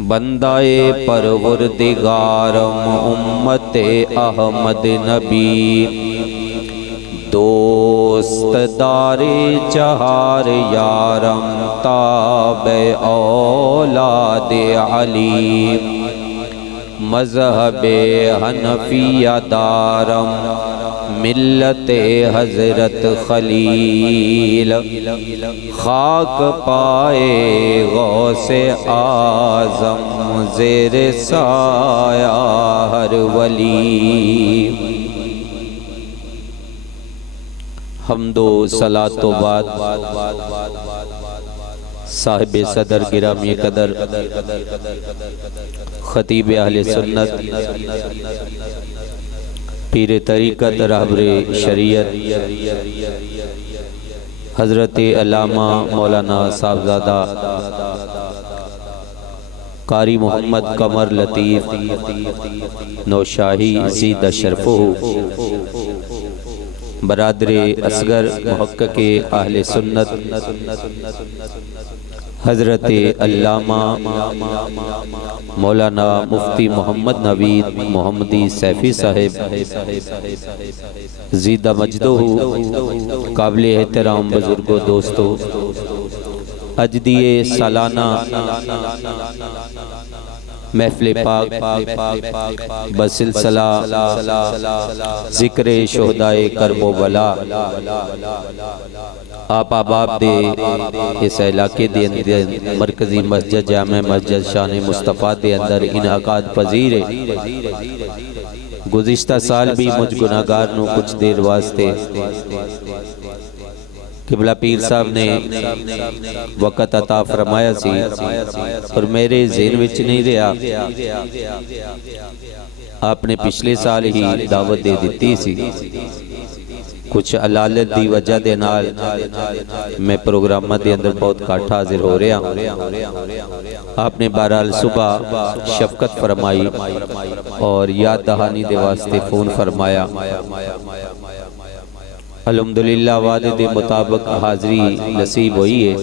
بندائے پروردگارم امت احمد نبی، دوست دار چہار یارم تابع اولاد علی، مذہب حنفیہ دارم ملت حضرت خلیل، خاک پائے غوث اعظم زیر سایہ ہر ولی۔ حمد و صلاۃ و بعد صاحب صدر گرامی قدر خطیب اہل سنت پیر طریقت رہبر شریعت حضرت علامہ مولانا صاحبزادہ قاری محمد قمر لطیف نوشاہی زیدہ شرفہ، برادر اصغر محقق اہل سنت حضرت علامہ مولانا مفتی محمد نوید محمدی سیفی صاحب زیدہ مجدہ، قابل احترام بزرگوں دوستو، اجدیے سالانہ محفل پاک بسلسلہ ذکر شہدائے کرب و بلا آپ آباب دے اس علاقے دے اندر مرکزی مسجد جامع مسجد شان مصطفیٰ دے اندر انعقاد پذیر ہے۔ گزشتہ سال بھی مجھ گناہگار نو کچھ دیر واسطے قبلہ پیر صاحب نے وقت عطا فرمایا سی اور میرے ذہن وچ نہیں رہا، آپ نے پچھلے سال ہی دعوت دے دیتی سی، کچھ علالت دی وجہ دے نال میں پروگرامہ دے اندر بہت کاٹھ حاضر ہو رہا ہوں۔ آپ نے بہرحال صبح شفقت فرمائی اور یاد دہانی دے واسطے فون فرمایا، الحمدللہ وعدے دے مطابق حاضری نصیب ہوئی ہے۔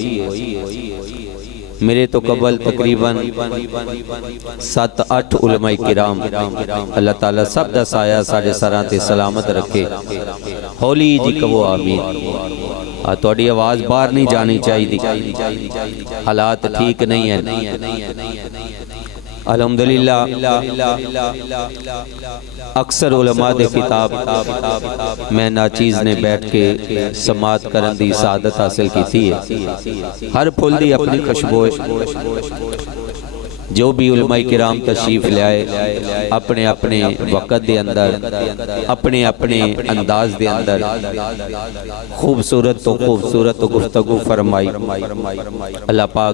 میرے تو قبل تقریباً 7-8 علماء کرام، اللہ تعالیٰ سب دا سایہ ساڑھے سراں تے سلامت رکھے، ہولی جی کہو آمین۔ توڑی آواز باہر نہیں جانی چاہیے، حالات ٹھیک نہیں ہیں۔ الحمدللہ اکثر علماء دے خطاب میں ناچیز نے بیٹھ کے سماعت کرن دی سعادت حاصل کی تھی ہے۔ ہر پھول دی اپنی خوشبو، جو بھی علماء کرام تشریف لے آئے اپنے اپنے وقت دے اندر اپنے اپنے انداز دے اندر خوبصورت گفتگو فرمائی۔ اللہ پاک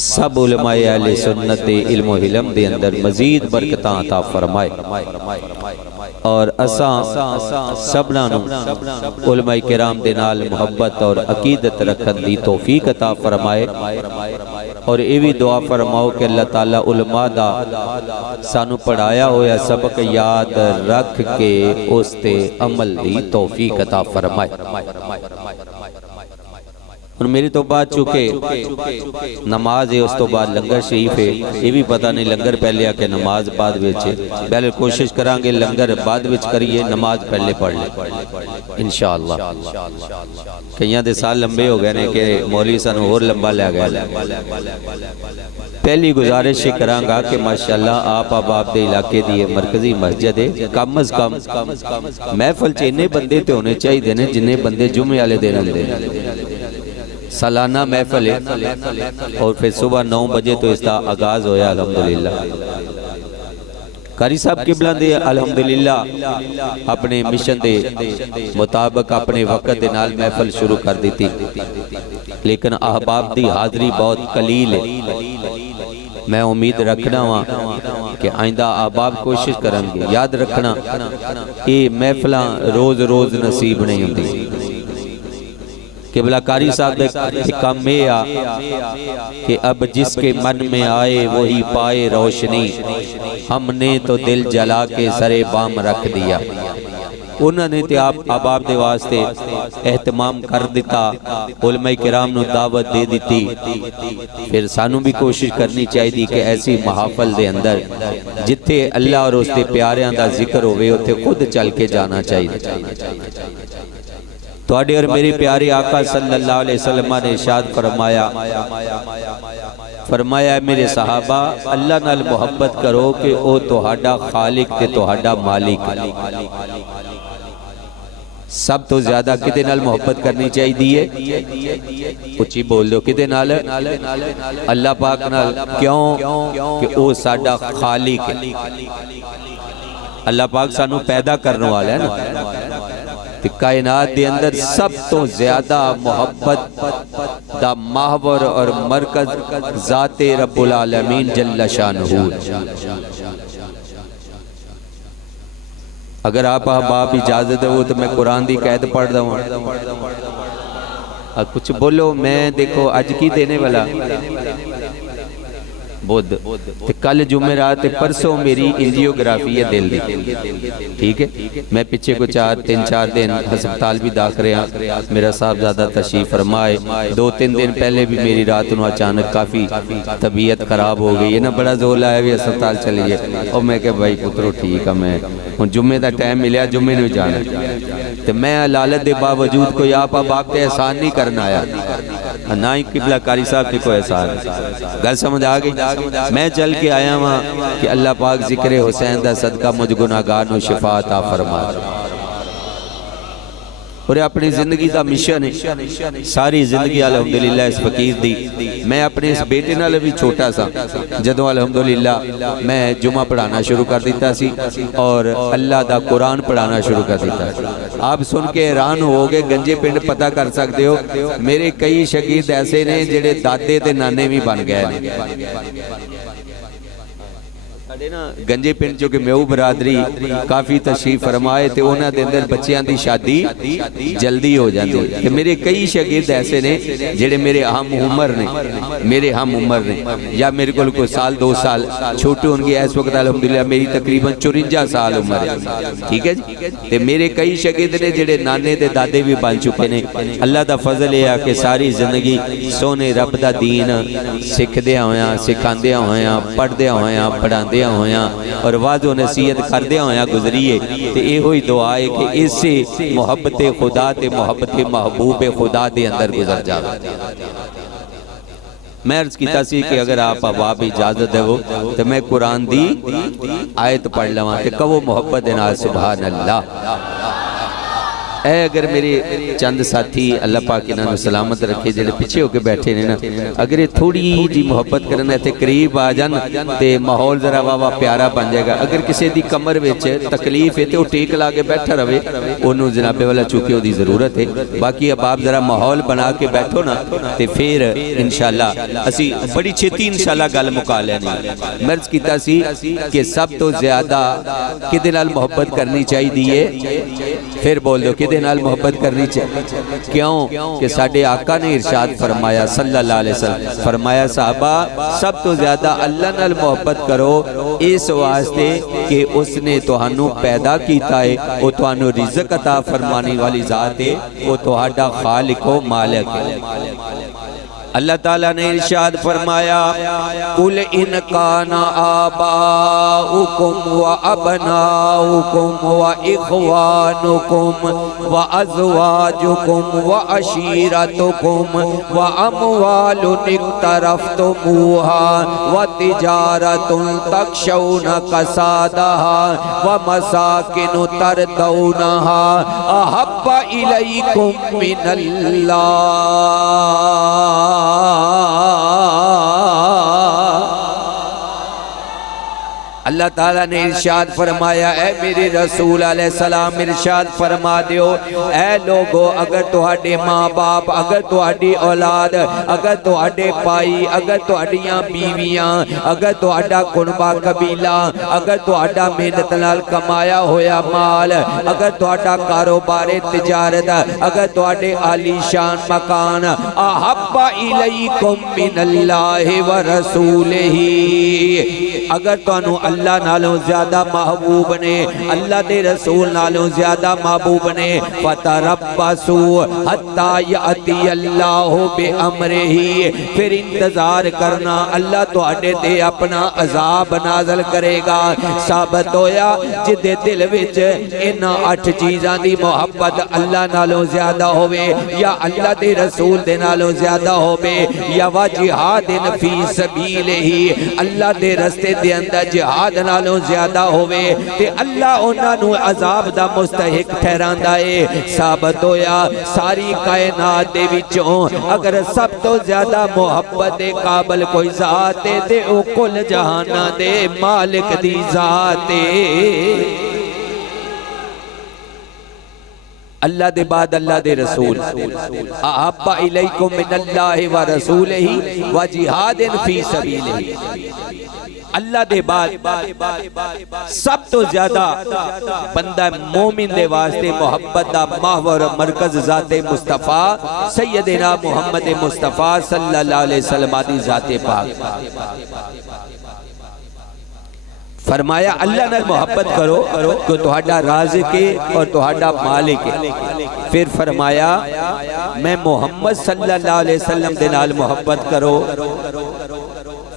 سب علماء اہل سنت دے علم و علم دے اندر مزید برکتاں عطا فرمائے اور اساں سبنا نو علماء کرام دے نال محبت اور عقیدت رکھن دی توفیق عطا فرمائے، اور یہ بھی دعا فرماؤ کہ اللہ تعالیٰ علماء دا سانو پڑھایا ہویا سبق یاد رکھ کے اس تے عمل دی توفیق عطا فرمائے۔ اور میری تو بات چکے نماز ہے، اس تو بعد لنگر شریف ہے، یہ بھی پتہ نہیں لنگر پہلے آکے نماز بعد ویچے، پہلے کوشش کرانگے لنگر بعد ویچ کریے، نماز پہلے پڑھ لے انشاءاللہ۔ کئیاں دے سال لمبے ہو گئے نے کہ مولی سانو اور لمبا لے گیا۔ پہلی گزارش کرانگا کہ ماشاءاللہ آپ آباب دے علاقے دیئے مرکزی مسجد ہے، کم از کم محفل چینے بندے تے ہونے چاہی دینے جنہیں بندے جمعے والے دینے دے، سالانہ محفل ہے، اور پھر صبح 9 بجے تو اس کا آغاز ہویا الحمدللہ۔ قاری صاحب قبلہ دے الحمدللہ اپنے مشن دے مطابق اپنے وقت دے نال محفل شروع کر دیتی، لیکن احباب دی حاضری بہت قلیل ہے۔ میں امید رکھنا ہوں کہ آئندہ احباب کوشش کریں گے، یاد رکھنا یہ محفلہ روز روز نصیب نہیں ہوتی۔ قبلہ قاری صاحب دے حکم میں کہ اب جس کے من میں آئے وہی پائے روشنی، ہم نے تو دل جلا کے سرے بام رکھ دیا۔ انہوں نے تے آپ احباب دے واسطے اہتمام کر دیتا، علماء کرام نو دعوت دے دیتی۔ پھر سانو بھی کوشش کرنی چاہیے کہ ایسی محافل دے اندر جتھے اللہ اور اس دے پیاریاں دا ذکر ہوئے اتھے خود چل کے جانا چاہیے۔ تواڈے اور میرے پیارے آقا صلی اللہ علیہ وسلم نے ارشاد فرمایا میرے صحابہ اللہ نال محبت کرو کہ او تہاڈا خالق تے تہاڈا مالک۔ سب تو زیادہ کدے نال محبت کرنی چاہیے؟ اچھی بول دو، کدے نال؟ اللہ پاک نال۔ کیوں؟ کہ او ساڈا خالق ہے۔ اللہ پاک سانو پیدا کرنے والا ہے نا، کائنات دے اندر سب تو زیادہ محبت دا محور اور مرکز ذات رب العالمین جل شانہ۔ اگر آپ احباب اجازت ہو تو میں قرآن دی قید پڑھ دوں۔ کچھ بولو، میں دیکھو آج کی دینے والا بدھ، کل جمعرات پرسوں میری انجیوگرافی ہے دل دی، ٹھیک ہے؟ میں پیچھے کو 3-4 دن ہسپتال بھی داخل رہا، میرا صاحبزادہ تشریف فرمائے، 2-3 دن پہلے بھی میری رات نو اچانک کافی طبیعت خراب ہو گئی ہے نا، بڑا زور لایا بھی ہسپتال چلی گئے، اور میں کہ بھائی پترو ٹھیک ہے، میں جمعے دا ٹائم ملیا، جمعے نو جانا، تو میں لالت دے باوجود کوئی آپ تے احسان نہیں کرنا آیا، نہ ہی قبلہ کاری صاحب نے کوئی احسان، گل سمجھ آگئی؟ میں چل کے آیا ہاں کہ اللہ پاک ذکر حسین دا صدقہ مجھ گناہگار نو شفا عطا فرما، اور اپنی زندگی دا مشن ہے، ساری زندگی الحمدللہ اس فقیر دی۔ میں اپنے اس بیٹے نال بھی چھوٹا سا جدوں الحمدللہ میں جمعہ پڑھانا شروع کر دیتا سی اور اللہ دا قرآن پڑھانا شروع کر دیتا سی۔ آپ سن کے حیران ہو گے، گنجے پنڈ پتہ کر سکتے ہو، میرے کئی شاگرد ایسے نے جڑے دادے تے نانے بھی بن گئے۔ گنجے پنڈ جو کہ میو برادری کافی تشریف فرمائے تے انہاں دے اندر بچیاں دی شادی جلدی ہو جاندی ہے۔ میرے کئی شاگرد ایسے نے جڑے میرے ہم عمر نے یا میرے کو کوئی 1-2 سال چھوٹے ہوں گے، اس وقت الحمدللہ میری تقریباً 54 سال عمر ہے، ٹھیک ہے جی؟ تے میرے کئی شاگرد نے جڑے نانے تے دادے بھی بن چکے نے۔ اللہ دا فضل ہے کہ ساری زندگی سونے رب دا دین سکھدیاں ہویاں، سکھاندیاں ہویاں، پڑھدیاں ہویاں، پڑھاندیاں ہویاں اور واضح و نصیحت کردیاں ہویاں گزریے، تے اے ہوئی دعا ہے کہ اس سے محبت خدا تے محبت محبوب خدا دے اندر گزر جاوے۔ میں عرض کیتا سی کہ اگر آپ احباب اجازت دے تو میں قرآن دی آیت پڑھ لواں تے کہو محبت نال سبحان اللہ۔ اے اگر میرے چند ساتھی اللہ پاک انہاں نو سلامت رکھے جڑے پیچھے ہو کے بیٹھے نے نا، اگر یہ تھوڑی جی محبت کرنا تے قریب آ جان تے ماحول ذرا واہ پیارا بن جائے گا۔ اگر کسی دی کمر وچ تکلیف ہے تے وہ ٹیک لا کے بیٹھا رہے، انہوں جناب والا چونکہ وہ دی ضرورت ہے۔ باقی اب آپ ذرا ماحول بنا کے بیٹھو نا تے پھر انشاءاللہ اسی بڑی چھتی انشاءاللہ گل مکا لینی۔ مرض کیتا سی کہ سب تو زیادہ کدے نال محبت کرنی چاہیے؟ پھر بول دو کدے نال محبت کرنی چاہیے؟ کیوں کہ ساڈے آقا نے ارشاد فرمایا صلی اللہ علیہ وسلم، فرمایا صحابہ سب تو زیادہ اللہ نال محبت کرو اس واسطے کہ اس نے تہانوں پیدا کیتا ہے، وہ تہانوں رزق عطا فرمانے والی ذات ہے، وہ تہاڈا خالق و مالک ہے۔ اللہ تعالیٰ نے ارشاد فرمایا قُلْ إِنْ كَانَ آبَاؤُكُمْ وَأَبْنَاؤُكُمْ وَإِخْوَانُكُمْ وَأَزْوَاجُكُمْ وَعَشِيرَتُكُمْ وَأَمْوَالٌ اقْتَرَفْتُمُوهَا وَتِجَارَةٌ تَخْشَوْنَ كَسَادَهَا وَمَسَاكِنُ تَرْضَوْنَهَا أَحَبَّ إِلَيْكُمْ مِنَ اللَّهِ اللہ تعالیٰ نے ارشاد فرمایا اے میرے رسول علیہ السلام ارشاد فرما دیو اے لوگو اگر تہاڈے ماں باپ اگر تہاڈی اولاد اگر تہاڈے پائی اگر تہاڈیاں بیویاں اگر تہاڈا کنبہ قبیلہ اگر تہاڈا محنت نال کمایا ہویا مال اگر تہاڈا کاروبار تجارت اگر تہاڈے عالی شان مکان احب الیکم من اللہ و رسولہ اگر تانوں اللہ نالوں زیادہ محبوب نے، اللہ دے رسول نالوں زیادہ محبوب نے، فتربصوا حتی یأتی اللہ بامرہ، پھر انتظار کرنا اللہ تواڈے تے اپنا عذاب نازل کرے گا۔ ثابت ہویا جدے دل وچ انہاں 8 چیزاں دی محبت اللہ نالوں زیادہ ہوئے، یا اللہ دے رسول دے نالوں زیادہ ہوئے، یا جہاد فی سبیل ہی، اللہ دے رستے دے اندر جہاد نالوں زیادہ ہوئے، تے اللہ انہاں نو عذاب دا مستحق ٹھہراندا ہے۔ ثابت ہویا ساری کائنات دے وچوں اگر سب تو زیادہ محبت دے قابل کوئی ذات ہے تے او کل جہاناں دے مالک دی ذات ہے۔ اللہ دے بعد اللہ دے رسول، احب الیکم من اللہ و رسولہ و جہاد فی سبیلہ، اللہ دے بعد سب تو زیادہ بندہ مومن دے واسطے محبت دا محور مرکز ذات مصطفیٰ سیدنا محمد مصطفیٰ صلی اللہ علیہ وسلم دی ذات پاک۔ فرمایا اللہ نال محبت کرو کہ تہاڈا رازق ہے اور تہاڈا مالک ہے۔ پھر فرمایا میں محمد صلی اللہ علیہ وسلم دے نال محبت کرو۔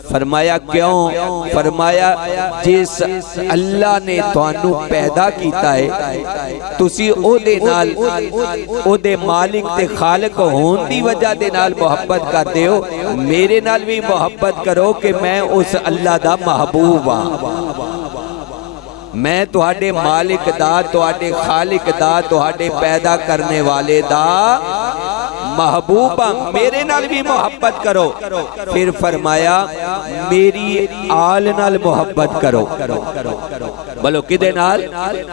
فرمایا کیوں؟ فرمایا جس اللہ نے تانوں پیدا کیتا ہے تسی او دے نال او دے مالک تے خالق ہون دی وجہ دے نال محبت کردے ہو، میرے نال بھی محبت کرو کہ میں اس اللہ دا محبوب ہاں، میں تہاڈے مالک دا، تہاڈے خالق دا، تہاڈے پیدا کرنے والے دا محبوبہ، میرے نال بھی محبت کرو۔ پھر فرمایا میری آل نال محبت کرو۔ بولو کدے نال؟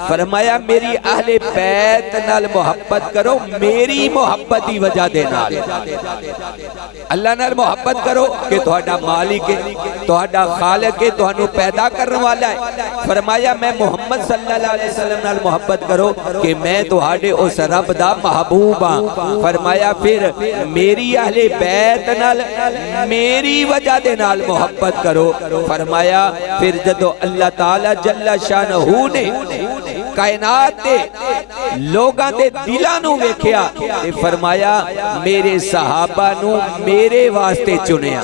فرمایا میری اہل بیت نال محبت کرو، میری محبت دی وجہ دے نال۔ اللہ نال محبت کرو کہ تہاڈا مالک ہے، تہاڈا خالق ہے، تہانوں پیدا کرنے والا ہے۔ فرمایا میں محمد صلی اللہ علیہ وسلم نال محبت کرو کہ میں تہاڈے اس رب دا محبوب ہاں۔ فرمایا پھر میری اہل بیت نال میری وجہ دے نال محبت کرو۔ فرمایا پھر جدو اللہ تعالی جل شانہ نے کائنات دے لوگاں دے دلاں نو ویکھیا تے فرمایا میرے صحابہ نو میرے واسطے چنیا۔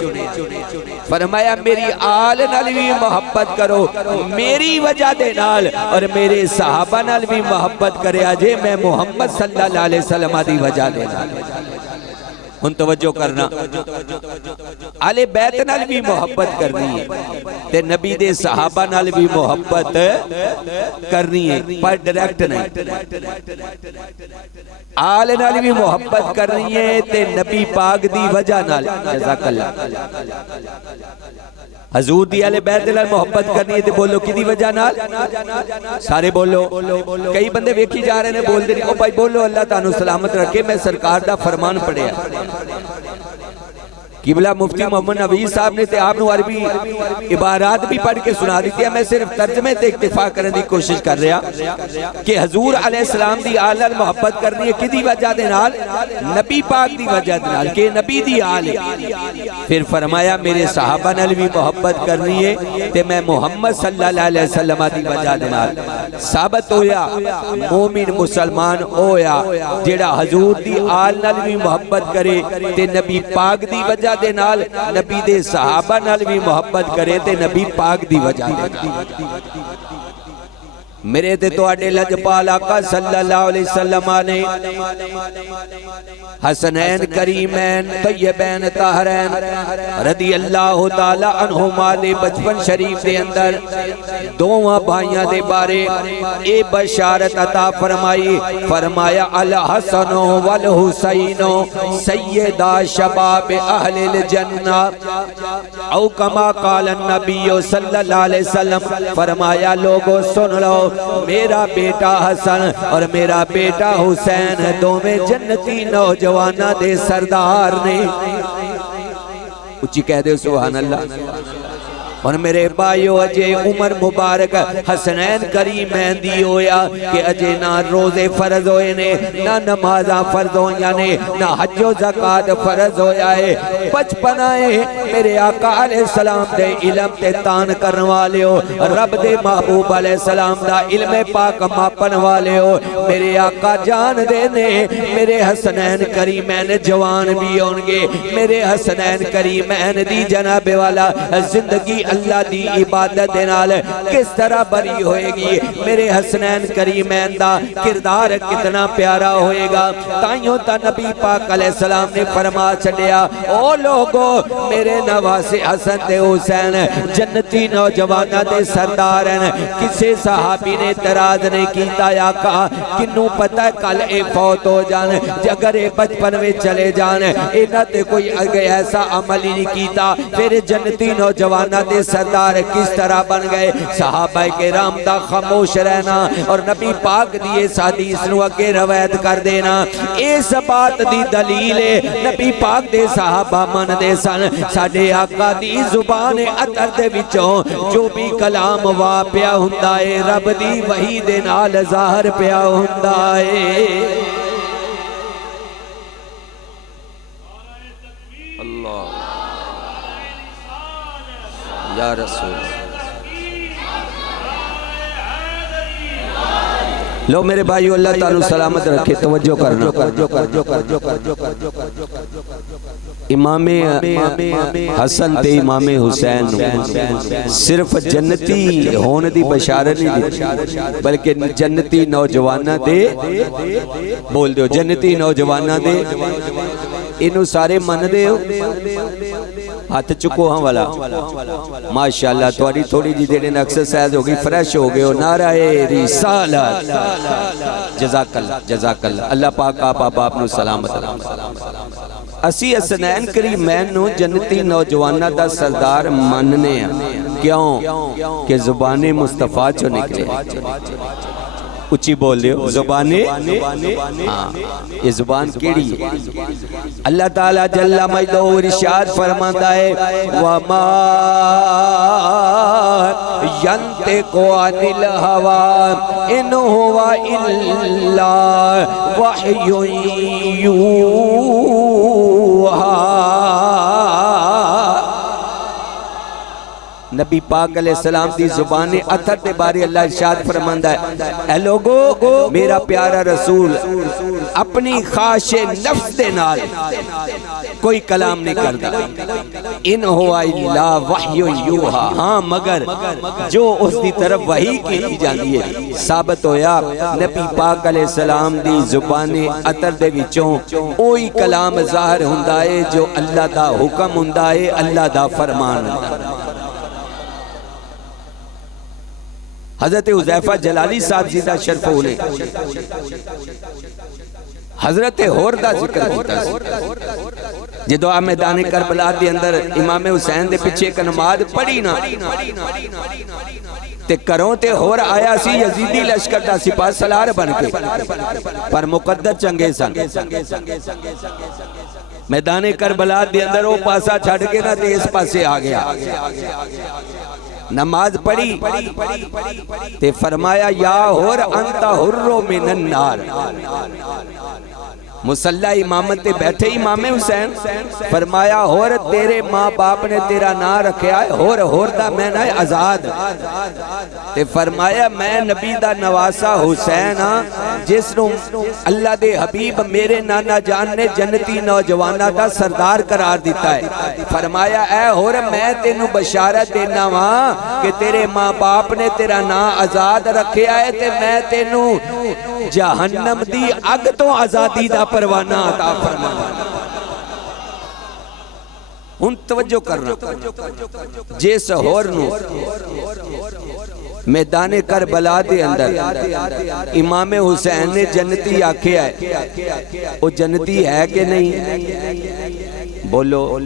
فرمایا میری آل نال بھی محبت کرو میری وجہ دے نال، اور میرے صحابہ نال بھی محبت کریا جے میں محمد صلی اللہ علیہ وسلم دی وجہ دے نال۔ ان توجہ کرنا، آل بیت نال بھی محبت کرنی ہے تے نبی دے صحابہ نال بھی محبت کرنی ہے، پر ڈائریکٹ نہیں۔ آل نال بھی محبت کرنی ہے تے نبی پاک دی وجہ نال۔ جزاک اللہ۔ حضور دی اہل بیت نال محبت کرنی ہے تے بولو کدی وجہ نال؟ سارے بولو۔ کئی بندے ویکھی جا رہے ہیں بول دے نہیں، او بھائی بولو اللہ تعالیٰ سلامت رکھے، میں سرکار دا فرمان پڑھیا۔ قبلہ مفتی محمد نوید صاحب نے تے آپ نے عربی عبارات بھی پڑھ کے سنا دیتی ہے، میں صرف ترجمے تے اکتفا کرنے دی کوشش کر رہا کہ حضور علیہ السلام دی آل نال محبت کرنی ہے کدی وجہ دے نال؟ نبی پاک دی وجہ دے نال کہ نبی دی آل ہے۔ پھر فرمایا میرے صحابہ نال بھی محبت کرنی ہے تے میں محمد صلی اللہ علیہ وسلم دی وجہ دے نال۔ ثابت ہویا مومن مسلمان ہویا جیڑا حضور دی آل نال بھی محبت کرے تے نبی پاک دی وجہ دے نال، نبی دے صحابہ نال بھی محبت کرے تے نبی پاک دی وجہ دے نال۔ میرے تے تو اڈے لجپال آقا صلی اللہ علیہ وسلم نے حسنین کریمین طیبین طاہرین رضی اللہ تعالی عنہما دے بچپن شریف دے اندر دوواں بھائیاں دے بارے اے بشارت عطا فرمائی۔ فرمایا الحسن والحسین سیدہ شباب اہل الجنہ، او کما قال النبی صلی اللہ علیہ وسلم۔ فرمایا لوگوں سن لو، میرا بیٹا حسن اور میرا بیٹا حسین دوویں جنتی نوجوانہ دے سردار نے۔ اچھی کہہ دے سبحان اللہ۔ اور میرے بھائیو اجے عمر مبارک حسنین کریمین دی ہویا کہ اجے نہ روزے فرض ہوئے نے نہ نمازاں فرض ہویا نے نہ حج و زکاة فرض ہویا ہے بچپن آئے میرے آقا علیہ السلام دے علم تے تان کرن والے ہو رب دے محبوب علیہ السلام دا علم پاک ماپن والے ہو میرے آقا جان دے نے میرے حسنین کریمین جوان بھی ہونگے میرے حسنین کریمین دی جناب والا زندگی اللہ دی عبادت دینال کس طرح بری ہوئے گی میرے حسنین کریمین دا کردار کتنا پیارا ہوئے گا تائیوں تا نبی پاک علیہ السلام نے فرما چڑیا او لوگو میرے نواز حسن دے حسین جنتی نوجوانہ دے سردار ہیں کسے صحابی نے اعتراض نے کیتا یا کہا کنوں پتہ کل اے فوت ہو جان اگر اے بچپن میں چلے جان انہاں تے کوئی ایسا عمل ہی نہیں کیتا پھر جنتی نوجوانہ دے سردار کس طرح بن گئے صحابہ کرام دا خاموش رہنا اور نبی پاک دی اس حدیث نو اگے روایت کر دینا اس بات دی دلیل ہے نبی پاک دے صحابہ من دے سن ساڈے آقا دی زبان عطر دے وچوں جو بھی کلام وا پیا ہوندا ہے رب دی وحی دے نال ظاہر پیا ہوندا ہے اللہ یا رسول لو میرے بھائیو اللہ تعالیٰ سلامت رکھے توجہ کرنا امام حسن تے امام حسین صرف جنتی ہونے دی بشارت نہیں دی بلکہ جنتی نوجوانہ دے بول دیو جنتی نوجوانہ دے انہوں سارے من دے ہو ہاتھ چکو ہاں والا ماشاءاللہ توڑی تھوڑی جی دیڑے ایکسرسائز ہوگی فریش ہو گئے ہو نعرہ رسالت جزاک اللہ اللہ پاک آپ اپنو سلامت اسی حسنین کریمین نو جنتی نوجوانہ دا سردار مننے ہیں کیوں کہ زبان مصطفیٰ چو نکلے اچھی بول دے زبان یہ زبان کیڑی ہے اللہ تعالیٰ جل مجدہ ارشاد فرماتا ہے وَمَا يَنْتِقُ عَنِ الْهَوَىٰ إِنْ هُوَ إِلَّا وَحْيٌ يُوحَىٰ نبی پاک علیہ السلام دی زبان عطر دے بارے اللہ ارشاد فرماندا ہے اے لوگو میرا پیارا رسول اپنی خواہش نفس دے نال کوئی کلام نہیں کردا ان ہوا الا وحی یوحا ہاں مگر جو اس دی طرف وحی کی جاندی ہے ثابت ہویا نبی پاک علیہ السلام دی زبان عطر دے وچوں اوہی کلام ظاہر ہوندا ہے جو اللہ دا حکم ہوندا ہے اللہ دا فرمان ہوندا ہے حضرت حذیفہ جلالی صاحب زیدہ شرف ہونے حضرت ہور دا ذکر کیتا جدو آپ میدان کربلا دی اندر امام حسین دے پچھے کا نماز پڑھی نا تے کروں تے ہور آیا سی یزیدی لشکر دا سپاہ سالار بن کے پر مقدر چنگے سن میدان کربلا دی اندر وہ پاسا چھڑ کے نا تے اس پاسے آ گیا نماز پڑھی تے فرمایا یا ہور انتا حرو من النار مسلح امامت تے بیٹھے امام حسین فرمایا ہور تیرے ماں باپ نے تیرا نام رکھیا ہے ہور دا میں نہ آزاد تے فرمایا میں نبی دا نواسا حسین ہاں جس نو اللہ دے حبیب میرے نانا جان نے جنتی نوجوانہ دا سردار قرار دیتا ہے فرمایا اے ہور میں تینو بشارت دینا وہاں کہ تیرے ماں باپ نے تیرا نام آزاد رکھیا ہے تے میں تینو جہنم دی اگ تو آزادی دا پروانہ عطا فرمانا ان توجہ کرنا جیس ہور نو میدان کربلا دے اندر امام حسین نے جنتی آکھے ہے وہ جنتی ہے کہ نہیں بولو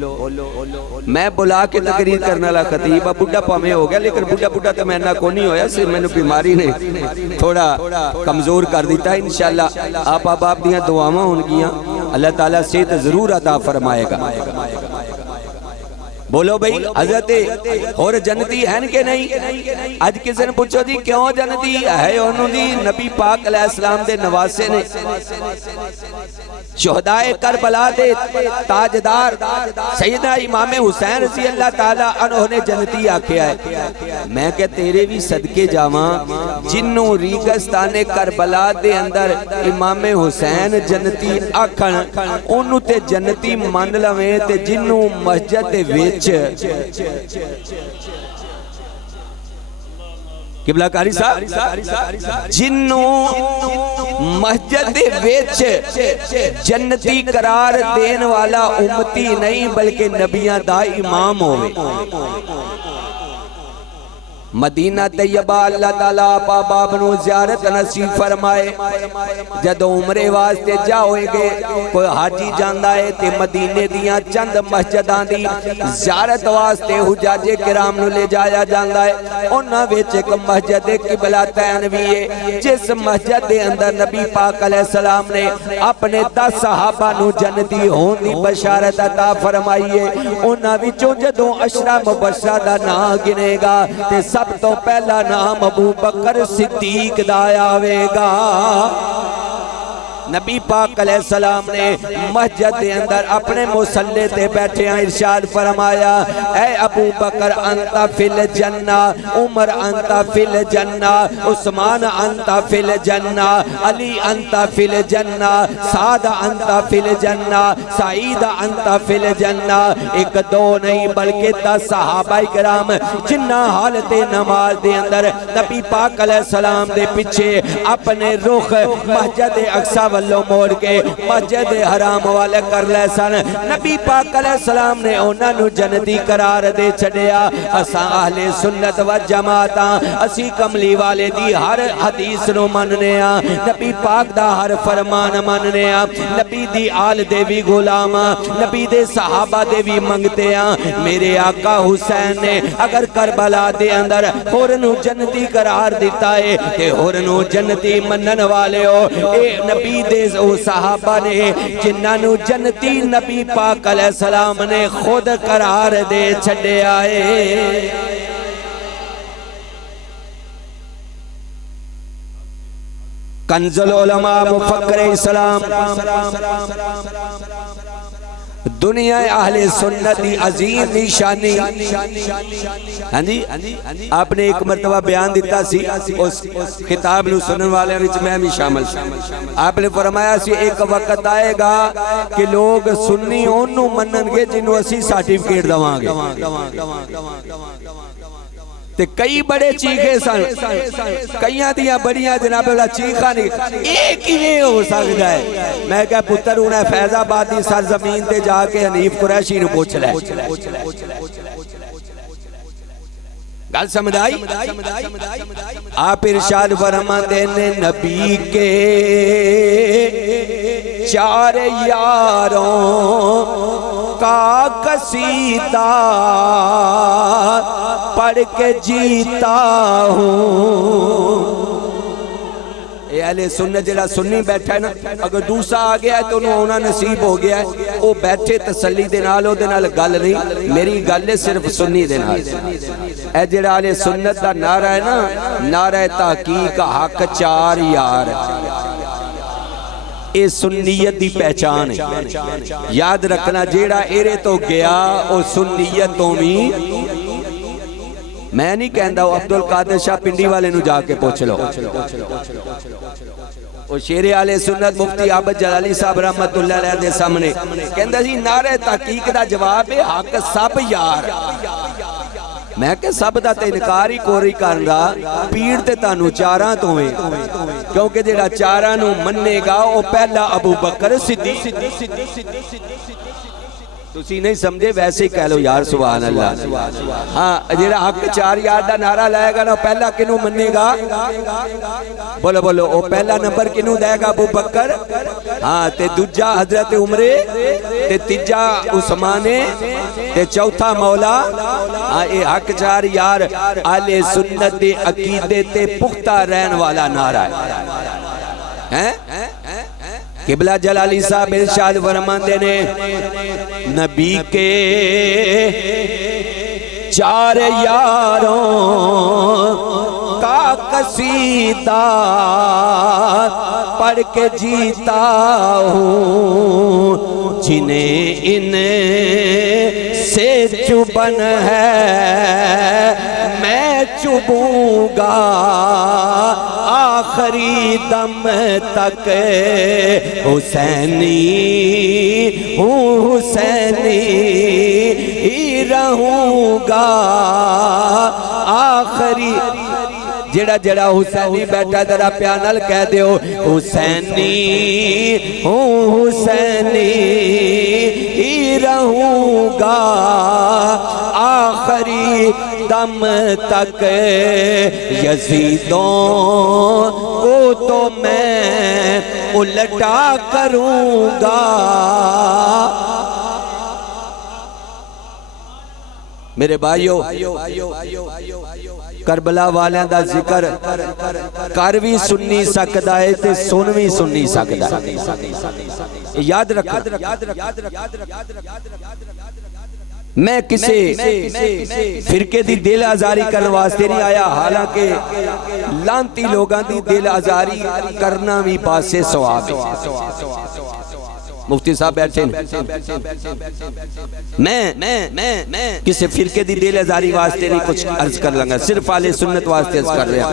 میں بلا کے تقریر کرنا لا خطیب بڑھا پامے ہو گیا لیکن بڑھا تو میں نہ کو نہیں ہویا صرف میں نے بیماری نے تھوڑا کمزور کر دیتا ہے انشاءاللہ آپ دیاں دعاواں ہونگیاں اللہ تعالیٰ صحت ضرور عطا فرمائے گا بولو بھئی حضرت اور جنتی ہیں کہ نہیں؟ آج کسی نے پوچھو دی کیوں جنتی ہے؟ انہوں دی نبی پاک علیہ السلام دے نواسے نے، شہدائے کربلا دے تاجدار سیدنا امام حسین رضی اللہ تعالیٰ عنہ نے جنتی آکھیا ہے۔ میں کہ تیرے بھی صدقے جاواں جنوں ریگستان کربلا دے اندر امام حسین جنتی آکھن انہوں تے جنتی مان لویں تے جنوں مسجد دے وچ قبلہ کاری صاحب جنوں مسجد دے وچ جنتی قرار دین والا امتی نہیں بلکہ نبیاں دا امام ہوئے۔ مدینہ طیبہ اللہ تعالیٰ آپا بابنو زیارت نصیب فرمائے، جد عمرے واسطے جاؤئے گے کوئی حاجی جاندہ ہے تے مدینے دیاں چند مسجدان دی زیارت واسطے حجاج کرام نو لے جایا جاندہ ہے۔ انہاں ویچ ایک مسجد قبلہ تین بھی ہے جس مسجد دے اندر نبی پاک علیہ السلام نے اپنے 10 صحابہ نو جنتی ہون دی بشارت عطا فرمائیے۔ انہاں ویچوں جدوں عشرہ مبشرہ دا نا گنے گا تے سب تو پہلا نام ابو بکر صدیق دا آوے گا۔ نبی پاک علیہ السلام نے مسجد دے اندر اپنے مصلی تے بیٹھے ہیں، ارشاد فرمایا اے ابو بکر انتا فی الجنہ، عمر انتا فی الجنہ، عثمان انتا فی الجنہ، علی انتا فی الجنہ، سعد انتا فی الجنہ، سعید انتا فی الجنہ۔ ایک دو نہیں بلکہ 10 صحابہ کرام جنہ حالت نماز دے اندر نبی پاک علیہ السلام دے پیچھے اپنے رخ مسجد اقصی والوں موڑ کے مسجد حرام والے کر لے سن۔ نبی پاک علیہ السلام نے انہاں نو جنتی قرار دے چھڑیا۔ اساں اہل سنت و جماعتاں اسی کملی والے دی ہر حدیث نو مننے ہاں، نبی پاک دا ہر فرمان مننے ہاں، نبی دی آل دے بھی غلام ہاں، نبی دے صحابہ دے بھی منگتے ہاں۔ میرے آقا حسین نے اگر کربلا دے اندر ہورنو جنتی قرار دیتا ہے کہ ہورنو جنتی منن والے ہو، اے نبی دے او صحابہ نے جنہاں نو جنتی نبی پاک علیہ السلام نے خود قرار دے چھڑے آئے۔ کنز العلماء مفکر اسلام دنیا اہل سنت دی عظیم نشانی۔ ہاں جی آپ نے ایک مرتبہ بیان دیتا سی، اس خطاب نو سنن والے وچ میں بھی شامل سی۔ آپ نے فرمایا سی ایک وقت آئے گا کہ لوگ سنی انہوں منن گے جنہوں اسی سارٹیفکیٹ دواں گے، تے کئی بڑے چیخے سن، کئیاں دیاں بڑیاں جناب اللہ چیخا نہیں، ایک ہی نہیں ہو سکتا ہے۔ میں کہا پتر انہیں فیض آباد دی سرزمین تے جا کے حنیف قریشی نو پوچھ لے، گل سمجھ آئی؟ آپ ارشاد فرماتے ہیں نبی کے 4 یاروں کا قصیدہ پڑھ کے جیتا ہوں۔ اے اہل سنت جڑا سنی بیٹھا ہے نا، اگر دوسرا آ گیا ہے تو انہوں نصیب ہو گیا ہے، وہ بیٹھے تسلی دے نال او دے نال گل نہیں، میری گل ہے صرف سنی دے نال۔ اے جڑا اہل سنت دا نعرہ ہے نا، نعرہ تحقیق حق 4 یار، اے سنیت دی پہچان ہے۔ یاد رکھنا جیڑا ایرے تو گیا او سنیت تو بھی، میں نہیں کہندہ وہ عبدالقادر شاہ پنڈی والے نو جا کے پوچھ لو، وہ شیر علیہ سنت مفتی عابد جلالی صاحب رحمت اللہ علیہ دے سامنے کہندہ سی نعرہ تحقیق دا جواب ہے حق سب یار۔ میں کہ سب دا تے انکاری کوری کرنا پیڑ تے تانو 4 تو ہیں، کیونکہ جیڑا 4 نو مننے گا وہ پہلا ابو بکر صدیق۔ تسی نہیں سمجھے ویسے ہی کہہ لو یار سبحان اللہ۔ ہاں جیڑا حق 4 یار دا نعرہ لائے گا نا پہلا کنو مننے گا؟ بولو بولو وہ پہلا نمبر کنو دے گا؟ ابو بکر، ہاں تے دوجا حضرت عمرے، تے تیجا عثمانے، تے چوتھا مولا۔ ہاں اے حق 4 یار اہل سنت دے عقیدے تے پختہ رہن والا نعرہ ہے۔ قبلہ جلالی صاحب ارشاد فرماتے نے نبی کے 4 یاروں کا قصیدہ پڑھ کے جیتا ہوں جنہیں ان سے چبن ہے میں چبوں گا آخری دم تک حسینی ہوں حسینی ہی رہوں گا آخری جڑا جڑا حسینی بیٹھا ذرا پیانل کہہ دیو حسینی ہوں حسینی ہی رہوں گا آخری دم تک یزیدوں کو تو میں الٹا کروں گا میرے بھائیو کربلا والیاں دا ذکر کر بھی سننی سکدا ہے تے سن بھی سننی سکدا ہے یاد رکھا میں کسی فرقے دی دل آزاری کرنے واسطے نہیں آیا حالانکہ لانتی لوگاں دی دل آزاری کرنا بھی پاسے ثواب ہے مفتی صاحب بیٹھے میں کسی فرقے دی دل آزاری واسطے نہیں کچھ عرض کر لگا صرف اہل سنت واسطے عرض کر رہا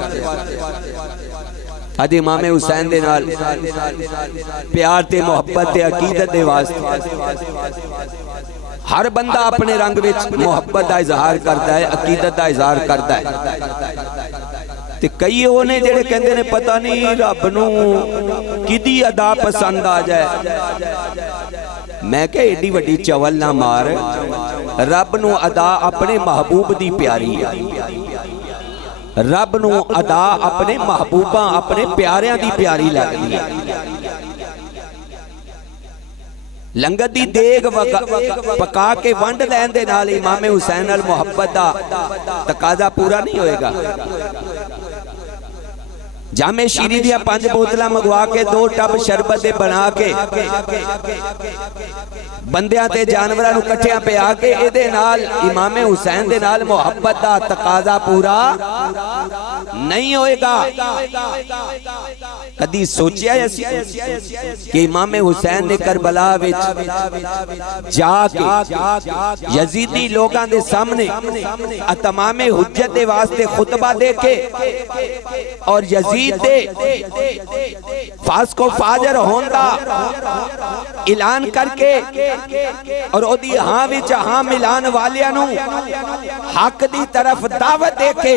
حد امام حسین دے نال پیار تے محبت تے عقیدت دے واسطے ہر بندہ اپنے رنگ وچ محبت دا اظہار کرتا ہے عقیدت دا اظہار کرتا ہے تے کئی ہونے جڑے کہندے نے پتہ نہیں رب نو کدی ادا پسند آ جائے میں کہ ایڈی وڈی چول نہ مار رب نو ادا اپنے محبوب دی پیاری ہے رب نو ادا اپنے محبوباں اپنے پیاریاں دی پیاری لگدی ہے لنگر دی دیگ پکا کے ونڈ لین دے نال امام حسین المحبت دا تقاضا پورا نہیں ہوئے گا جامع شیری دیا 5 بوتلہ مگوا کے 2 ٹب شربت دے بنا کے بندیاں تے جانوراں نو کٹھیاں پہ آکے اے دے نال امام حسین دے نال محبت دا تقاضا پورا نہیں ہوئے گا کدی سوچیا ہے کہ امام حسین نے کربلا وچ جا کے یزیدی لوگاں دے سامنے اتمام حجت دے واسطے خطبہ دے کے اور یزید دے فاسق و فاجر ہوندہ اعلان کر کے اور او دی ہاں وچ ہاں ملان والیاں حق دی طرف دعوت دے کے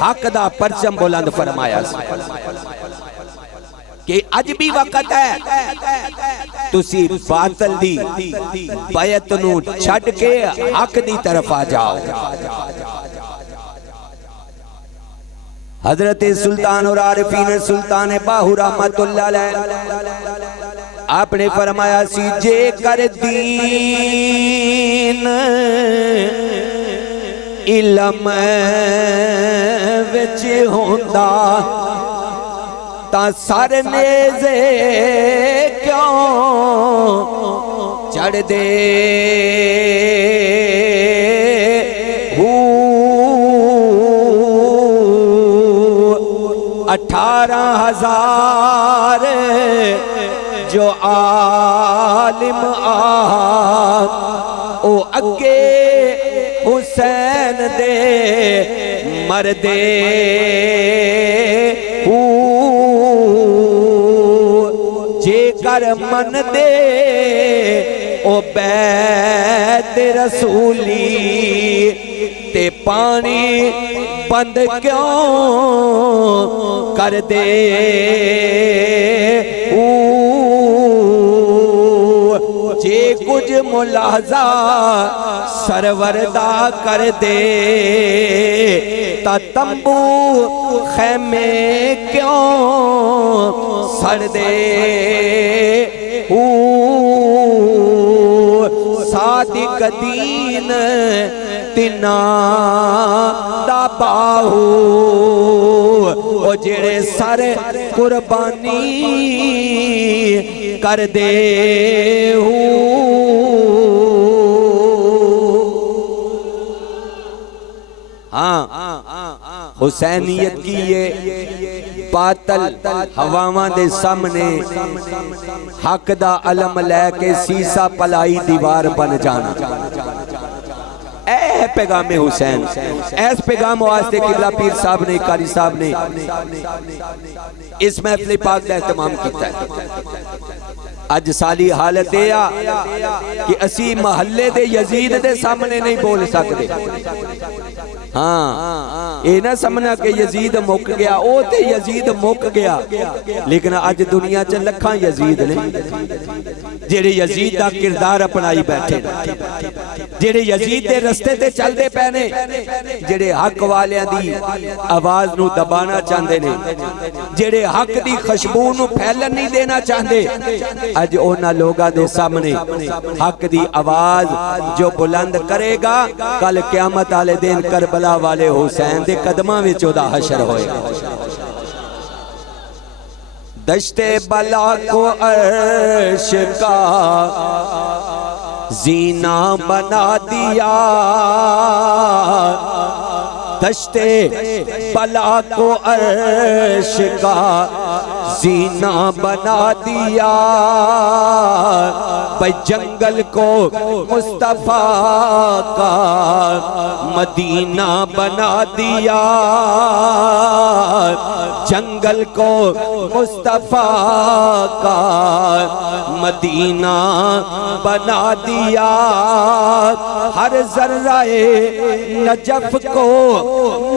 حق دا پرچم بلند فرمایا کہ اج بھی وقت ہے تسی باطل دی بیعت نو چھڈ کے حق دی طرف آ جاؤ حضرت سلطان اور عارفین سلطان باہو رحمت اللہ علیہ آپ نے فرمایا سی جے کر دین علم وچ ہوندا تا سر نیزے کیوں چڑھ دے 18,000 جو عالم او اگے حسین دے مردے جے کر من دے او بیت رسولی تے پانی بند کیوں کر دے جے کچھ ملاحظہ سرور دا کر دے تا تمبو خیمے کیوں سڑ دے صادق دین تینا دا باہو او جڑے سر قربانی کر دے حسینیت کی یہ باطل ہواواں دے سامنے حق دا علم لے کے سیسا پلائی دیوار بن جانا. اے پیغام حسین، ایس پیغام واسطے قبلہ پیر صاحب نے، قاری صاحب نے اس محفل پاک دا اہتمام کیتا ہے. اج سالی حالت ہے کہ اسی محلے دے یزید دے سامنے نہیں بول سکتے. ہاں اے نہ سمجھنا کہ یزید مک گیا، او تے یزید مک گیا، لیکن اج دنیا چ لکھاں یزید نے جڑے یزید دا کردار اپنائی بیٹھے، جڑے یزید دے رستے تے چل دے پینے، جڑے حق والیاں دی آواز نو دبانا چاہندے نے، جڑے حق دی خوشبو نو پھیلن نہیں دینا چاہندے. اج اونا لوگاں دے سامنے حق دی آواز جو بلند کرے گا، کل قیامت والے دن کربلا والے حسین دے قدماں وچ اودا حشر ہوئے گا. دشت بلا کو عرش کا زینہ بنا دیا، دشت بلا کو عرش کا زینہ بنا دیا، بھئی جنگل کو مصطفیٰ کا مدینہ بنا دیا، جنگل کو مصطفیٰ کا مدینہ بنا دیا، ہر ذرہ نجف کو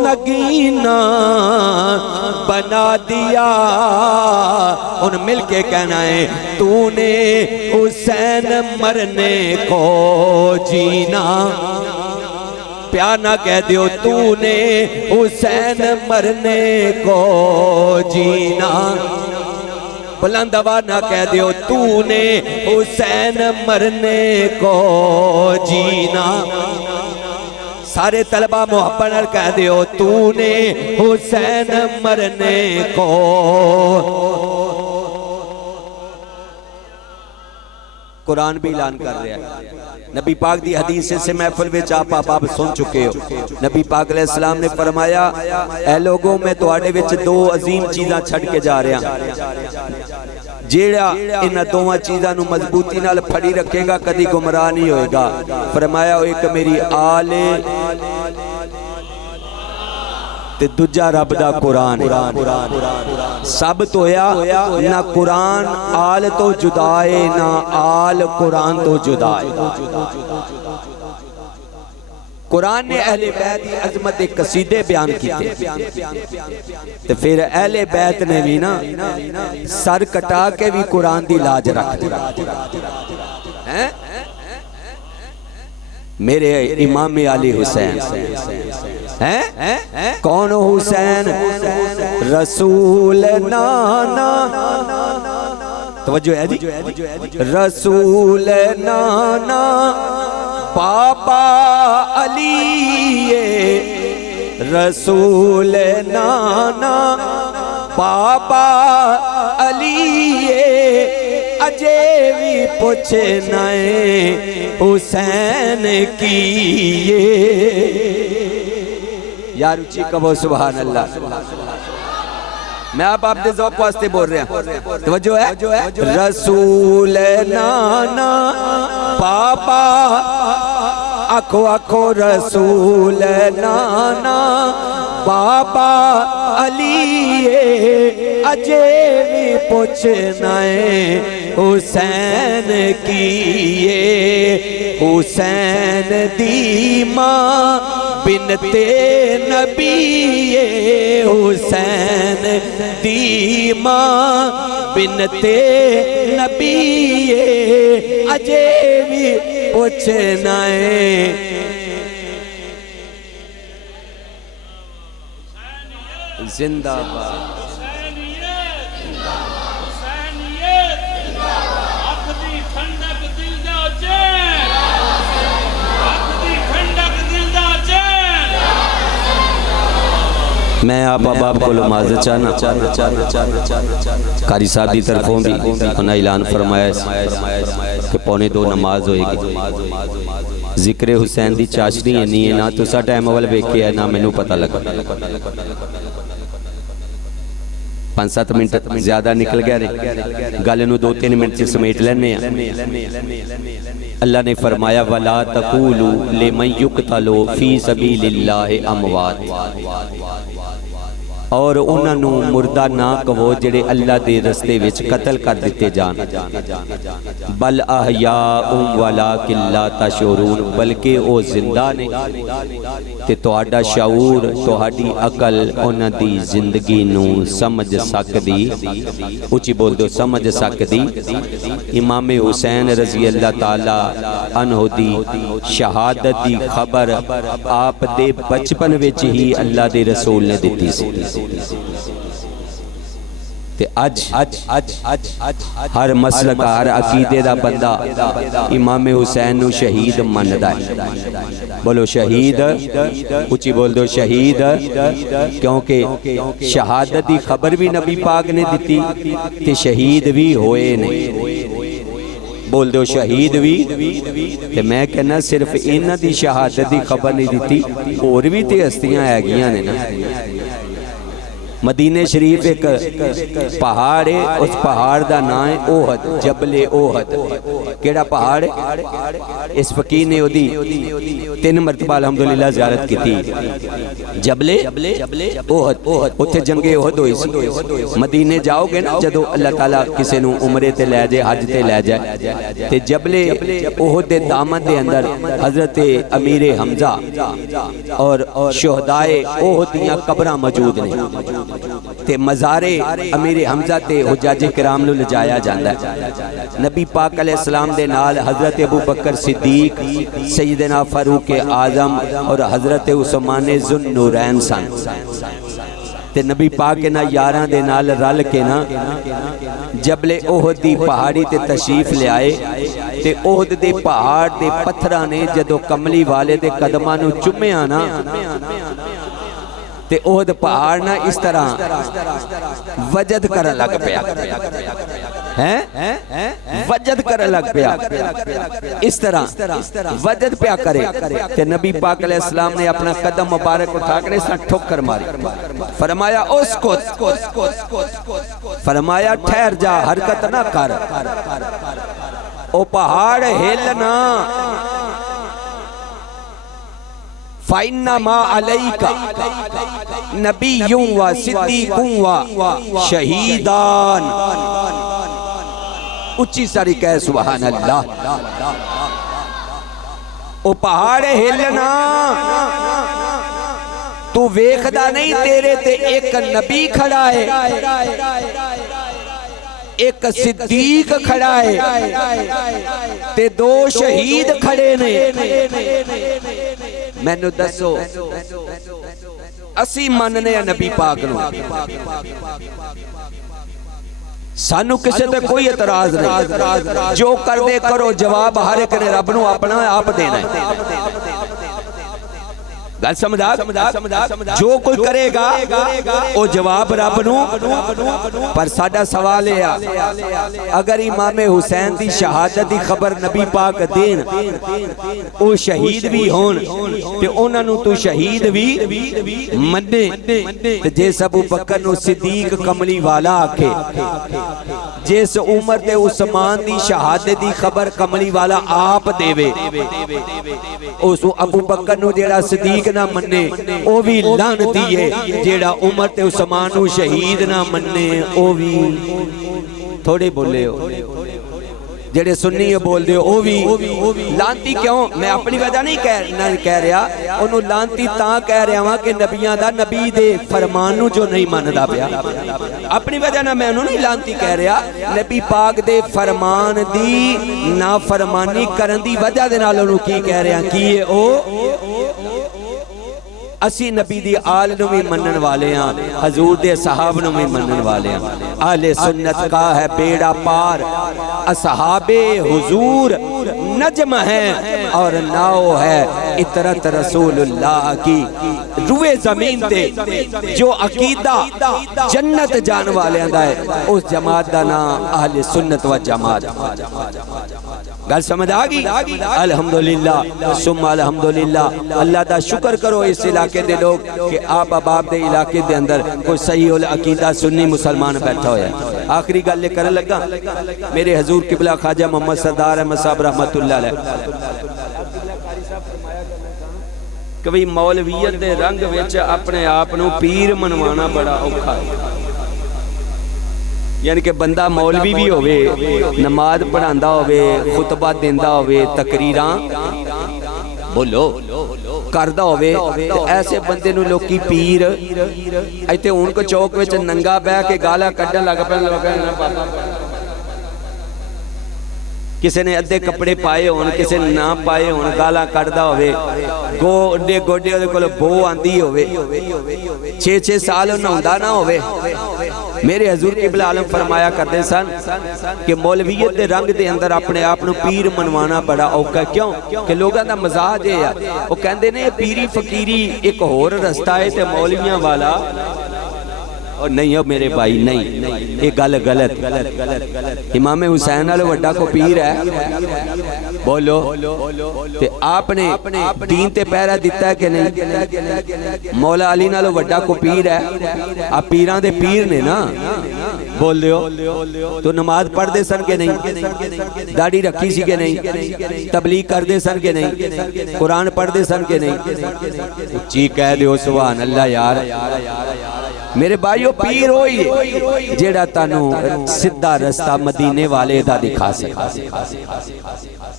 نگینہ بنا دیا. ان مل کے کہنا ہے تو نے حسین مرنے کو جینا، پیار نہ کہہ دیو تو نے حسین مرنے کو جینا، بلند آواز نہ کہہ دیو تو نے حسین مرنے کو جینا. سارے طلبہ محبت کہہ دیو تو نے حسین مرنے کو. قرآن بھی اعلان کر رہا ہے، نبی پاک دی حدیث سے محفل وچ آپ سن چکے ہو. نبی پاک علیہ السلام نے فرمایا اے لوگوں میں تواڈے وچ دو عظیم چیزاں چھڈ کے جا رہا ہوں، جیڑا انہاں دوواں چیزاں نو مضبوطی نال پھڑی رکھے گا کدی گمراہ نہیں ہوئے گا. فرمایا ایک میری آل تے دوجا رب دا قرآن. ثابت ہویا نہ قرآن آل تو جدا ہے، نہ آل قرآن تو جدا ہے. قرآن نے اہل بیت کی عظمت ایک قصیدے بیان کیتے، تو پھر اہل بیت نے بھی نا سر کٹا کے بھی قرآن دی لاج رکھ دی. میرے امام علی حسین کون حسین؟ رسول نانا، توجہ ہے جی، رسول نانا بابا علی، رسول نانا بابا علی، اجے بھی پوچھنا ہے حسین کیے. یار اچھی کبھو سبحان اللہ. میں آپ دے ذوق واسطے بول رہے ہیں، توجہ ہے. رسول نانا بابا، آکھو آکھو رسول نانا بابا علی، اجے بھی پوچھنا ہے حسین کیے. حسین دی ماں بنتے نبی، حسین دی ماں بنتے نبی، اجے بھی پوچھنا ہے. زندہ باد. میں آپ احباب کو معذرت چاہنا قاری صاحب دی طرفوں بھی انہاں اعلان فرمایا کہ 1:45 نماز ہوئے گی. ذکر حسین دی چاشنی ہے نہیں ہے نہ تسا ٹائم اول ویکھیا ہے نہ مینوں پتہ لگا. 5-7 منٹ زیادہ نکل گیا رہے گل نو 2-3 منٹ سے سمیٹ لینے ہیں. اللہ نے فرمایا وَلَا تَقُولُوا لِمَنْ يُقْتَلُ فِي سَبِيلِ اللَّهِ أَمْوَاتٍ اور انہاں نو مردہ نہ کہو جڑے اللہ دے رستے وچ قتل کر دیتے جان. بل احیاء ولکن لا تشعرون بلکہ او زندہ نے تے تہاڈا شعور تہاڈی عقل انہاں دی زندگی نو سمجھ سکدی. اونچی بول دو سمجھ سکدی. امام حسین رضی اللہ تعالی عنہ دی شہادت دی خبر آپ دے بچپن وچ ہی اللہ دے رسول نے دتی سی. تے اج ہر مسلک ہر عقیدے دا بندہ امام حسین نو شہید مندا ہے. بولو شہید. اونچی بول دو شہید. کیونکہ شہادت دی خبر بھی نبی پاک نے دتی تے شہید بھی ہوئے نے. بول دو شہید بھی. تے میں کہنا صرف انہاں دی شہادت دی خبر نہیں دتی اور بھی تے ہستیاں ہے گیاں نے نا. مدینہ شریف ایک پہاڑ ہے اس پہاڑ دا نام ہے اوہد جبل اوہد. کیڑا پہاڑ ہے؟ اس فقیر نے 3 مرتبہ الحمدللہ زیارت کی تھی. جبل اوہد اتھے جنگ اوہد ہوئی سی. مدینے جاؤ گے نا جدو اللہ تعالیٰ کسے نو عمرے تے لے جائے حج تے لے جائے تے جبل اوہد دے دامن دے اندر حضرت امیر حمزہ اور شہدائے اوہد دیاں قبراں موجود نے. تے مزارے امیر حمزہ تے حجاج کرام نو لجایا جاندا ہے. نبی پاک علیہ السلام دے نال حضرت ابو بکر صدیق سیدنا فاروق اعظم اور حضرت عثمان ذو النورین سن. تے نبی پاک کے نا یاراں دے نال رل کے نا جبل اوہد دی پہاڑی تے تشریف لے آئے. تے اوہد دے پہاڑ دے پتھراں نے جدو کملی والے دے قدماں نو چومیا نا تے اوہد پہاڑ نا اس طرح وجد کر لگ پیا. وجد کر لگ پیا اس طرح وجد پیا کرے. تے نبی پاک علیہ السلام نے اپنا قدم مبارک اٹھا کر اس طرح ٹھوکر ماری. فرمایا اسکت. فرمایا ٹھہر جا حرکت نہ کر. او پہاڑ ہلنا فَإِنَّمَا عَلَيْكَ نَبِيٌّ وَصِدِّيقٌ وَشَهِيدَانِ. اچھی ساری کہے سبحان اللہ. او پہاڑ ہلنا تو ویکھدا نہیں تیرے تے ایک نبی کھڑا ہے ایک صدیق کھڑا ہے تے 2 شہید کھڑے نے. میں نو دسو اسی مننے نبی پاک نو سانو کسے تے کوئی اعتراض نہیں. جو کر دے کرو جواب ہر ایک نے رب نو اپنا آپ دینا ہے. گل سمجھا. جو کوئی کرے گا او جواب رب نو. پر ساڈا سوال ہے اگر امام حسین دی شہادت دی خبر نبی پاک دین او شہید بھی ہون تے انہاں نو تو شہید بھی مننے تے جس ابو بکر نو صدیق کملی والا آکھے جس عمر تے عثمان دی شہادت دی خبر کملی والا آپ دیوے اس ابو بکر نو جیڑا صدیق نہ مننے او بھی لعنتی ہے. جیڑا عمر تے عثمان نو شہید نہ مننے او بھی تھوڑے بولے ہو. جڑے سنی بول دے او بھی لعنتی. کیوں؟ میں اپنی وجہ نہیں کہہ رہا انہوں لعنتی تاں کہہ رہا ہوں کہ نبیاں دا نبی دے فرمان نو جو نہیں ماندا پیا. اپنی وجہ نہ میں انہوں نہیں لعنتی کہہ رہا. نبی پاک دے فرمان دی نافرمانی کرن دی وجہ دے نال انہوں کی کہہ رہا کی او اسی نبی دی آل نو بھی منن والے ہیں حضور دے صحاب نو بھی منن والے ہیں. آل سنت کا ہے بیڑا پار اصحاب حضور نجم ہیں اور ناؤ ہے اطرت رسول اللہ کی روئے زمین تے جو عقیدہ جنت جان والے اندہ ہے اس جماعت دا نام اہل سنت و جماعت. گل سمجھ آگی؟ الحمدللہ ثم الحمدللہ. اللہ دا شکر کرو اس علاقے دے لوگ کہ آپ اباب دے علاقے دے اندر کوئی صحیح العقیدہ سنی مسلمان بیٹھا ہویا ہے. آخری گل لے کر لگا میرے حضور قبلہ خواجہ محمد سردار احمد صاحب رحمت اللہ علیہ کبھی مولویت دے رنگ وچ اپنے آپنوں پیر منوانا بڑا اوکھا ہے. یعنی کہ بندہ مولوی بھی ہوئے نماز پڑھاندہ ہوئے خطبہ دیندہ ہوئے تقریران بولو کردہ ہوئے ایسے بندے نو لوگ کی پیر ایتے ان کو چوک وچ ننگا بے کے گالا کڈن لگا پہ کسی نے ادھے کپڑے پائے ہون کسی نے نہ پائے ہون گالا کردہ ہوئے گوڑے گوڑے ہوئے کولو بو آندی ہوئے 6 سال نہ ہوندہ نہ ہوئے. میرے حضور قبلہ عالم فرمایا کرتے سن کہ مولویت دے رنگ دے اندر اپنے آپنوں پیر منوانا بڑا اوکا. کیوں کہ لوگاں دا مزاج ہے وہ کہندے نے پیری فقیری ایک اور رستہ ہے تے مولویاں والا اور نہیں ہو میرے بھائی نہیں یہ گل غلط. امام حسین علیہ وڈا کو پیر ہے بولو تے آپ نے دین تے پیرا دیتا ہے کہ نہیں. مولا علی نالو وڈا کو پیر ہے آپ پیران دے پیر نے نا بول دیو تو نماز پڑھ دے سن کے نہیں داڑھی رکھی سی کے نہیں تبلیغ کر دے سن کے نہیں قرآن پڑھ دے سن کے نہیں چی کہہ دیو سبحان اللہ یار. میرے بھائیو پیر ہوئی جیڑا تانو سدھا رستہ مدینے والے دا دکھا سکا.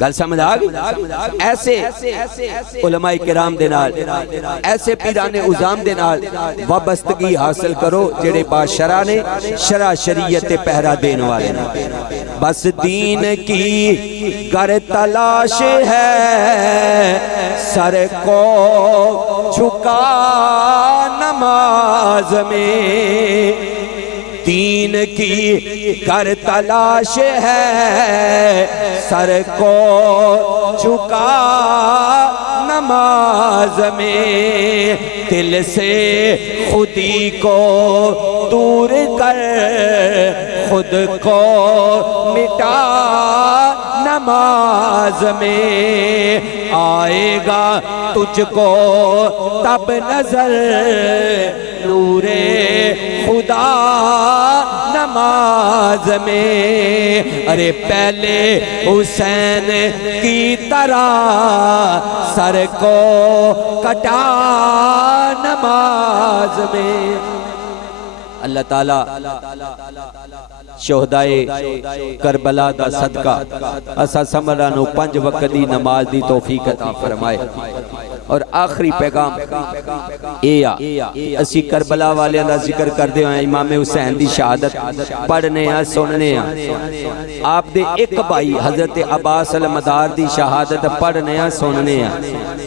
گل سمجھ آگئی. ایسے علماء کرام دے نال ایسے پیران عظام دے نال وابستگی حاصل کرو جیڑے باشرہ نے شرع شریعت پہرا دین والے نے. بس دین کی گر تلاش ہے سر کو جھکا نماز میں دین کی گر تلاش ہے سر کو جھکا نماز میں دل سے خودی کو دور کر خود کو مٹا نماز میں آئے گا تجھ کو تب نظر نور خدا نماز میں. ارے پہلے حسین کی طرح سر کو کٹا نماز میں. اللہ تعالیٰ شہدائے کربلا دا صدقہ اسا سمرانو 5 وقت دی نماز دی توفیق عطا فرمائے. اور آخری پیغام ایا اسی کربلا والے دا ذکر کر دے ہیں امام حسین دی شہادت پڑھنے ہیں سننے ہیں. آپ دے ایک بھائی حضرت عباس المدار دی شہادت پڑھنے ہیں سننے ہیں.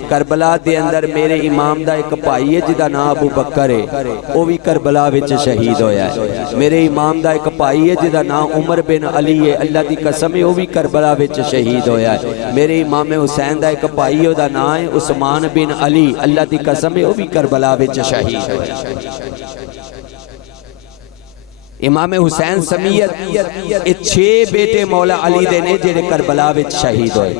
کربلا دے اندر میرے امام دا ایک بھائی ہے جدا نام ابو بکر ہے وہ بھی کربلا وچ شہید ہویا ہے. میرے امام دا ایک بھائی ہے جدا نام عمر بن علی ہے اللہ دی قسم ہے وہ بھی کربلا وچ شہید ہویا ہے. میرے امام حسین دا ایک بھائی ہے دا نام ہے عثمان بن علی اللہ دی قسم ہے وہ بھی کربلا وچ شہید ہویا ہے. امام حسین سمیت یہ 6 بیٹے مولا علی دے نے جڑے کربلا وچ شہید ہوئے.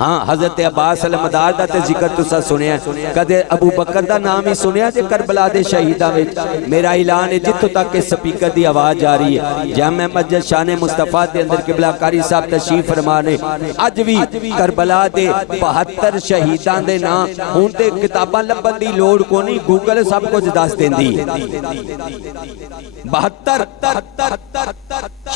ہاں حضرت عباس المدار دا تے ذکر تسا سنیا کدے ابو بکر دا نام ہی سنیا جے کربلا دے شہیدہ میں. میرا اعلان ہے جتو تک کہ سپیکر دی آواز جا رہی ہے جامع مسجد شان مصطفیٰ دے اندر قبلہ قاری صاحب تشریف فرمانے اج بھی کربلا دے 72 شہیدان دے نام ہون تے کتاباں لبن دی لوڑ کو نہیں گوگل سب کچھ دس دین دی. 72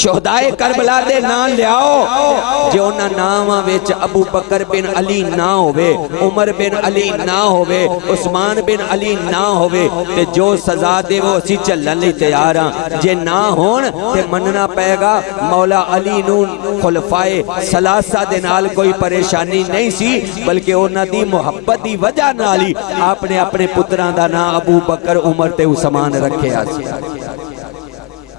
شہدائے کربلا دے نام لیاؤ جو انہاں ناماں وچ ابو بکر بن علی نہ ہوئے عمر بن علی نہ ہوئے عثمان بن علی نہ ہوئے تے جو سزا دے وہ اسی چلن لی تیار ہیں. جے نہ ہون تے مننا پائے گا مولا علی نون خلفائے ثلاثہ دے نال کوئی پریشانی نہیں سی بلکہ انہاں دی محبت دی وجہ نالی آپ نے اپنے پتران دا نا ابو بکر عمر تے عثمان رکھے آسی.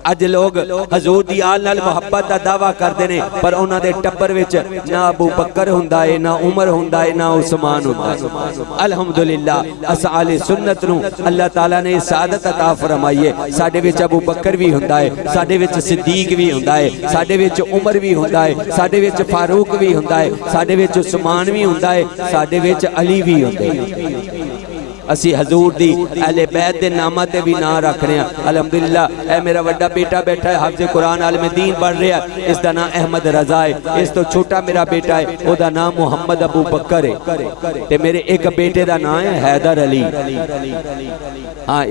اج لوگ حضور دی آل نال محبت دا دعویٰ کردے نے پر انہاں دے ٹبر وچ نہ ابو بکر ہوندا ہے نہ عمر ہوندا ہے نہ عثمان ہوندا ہے۔ الحمدللہ اس اہل سنت نو اللہ تعالیٰ نے سعادت عطا فرمائی ہے۔ ساڈے وچ ابو بکر بھی ہوندا ہے، ساڈے وچ صدیق بھی ہوندا ہے، ساڈے وچ عمر بھی ہوندا ہے، ساڈے وچ فاروق بھی ہوندا ہے، ساڈے وچ عثمان بھی ہوندا ہے، ساڈے وچ علی بھی ہوندا ہے۔ اسی حضور دی اہل بیت دے نامہ تے بھی نام رکھ رہے ہیں۔ الحمدللہ اے میرا وڈا بیٹا بیٹھا ہے، حافظ قرآن عالم دین پڑھ رہا ہے، اس دا نام احمد رضا ہے۔ اس تو چھوٹا میرا بیٹا ہے، او دا نام محمد ابو بکر ہے، تے میرے ایک بیٹے دا نام ہے حیدر علی۔ ہاں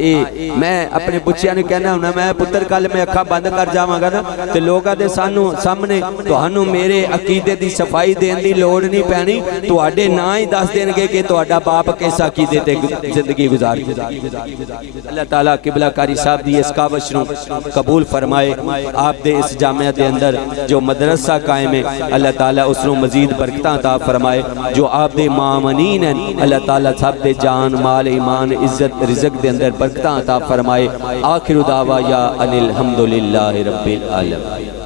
میں اپنے بچیاں نے کہنا ہونا میں پتر کل میں اکھا بند کر جاواں گا نا تے لوگاں دے سامنے تہانوں میرے عقیدے دی صفائی دین دی لوڑ نہیں پینی، تہاڈے نام ہی دس دین گے کہ تہاڈا باپ کس عقیدے تے زندگی گزار۔ اللہ تعالیٰ قبلہ کاری صاحب دی اس کاوش نو قبول فرمائے۔ آپ دے اس جامعہ دے اندر جو مدرسہ قائم ہے اللہ تعالیٰ اس نو مزید برکتاں عطا فرمائے۔ جو آپ دے مامنین ہیں اللہ تعالیٰ سب دے جان مال ایمان عزت رزق دے اندر برکتاں عطا فرمائے۔ آخر دعویٰ یا الحمدللہ رب العالمین۔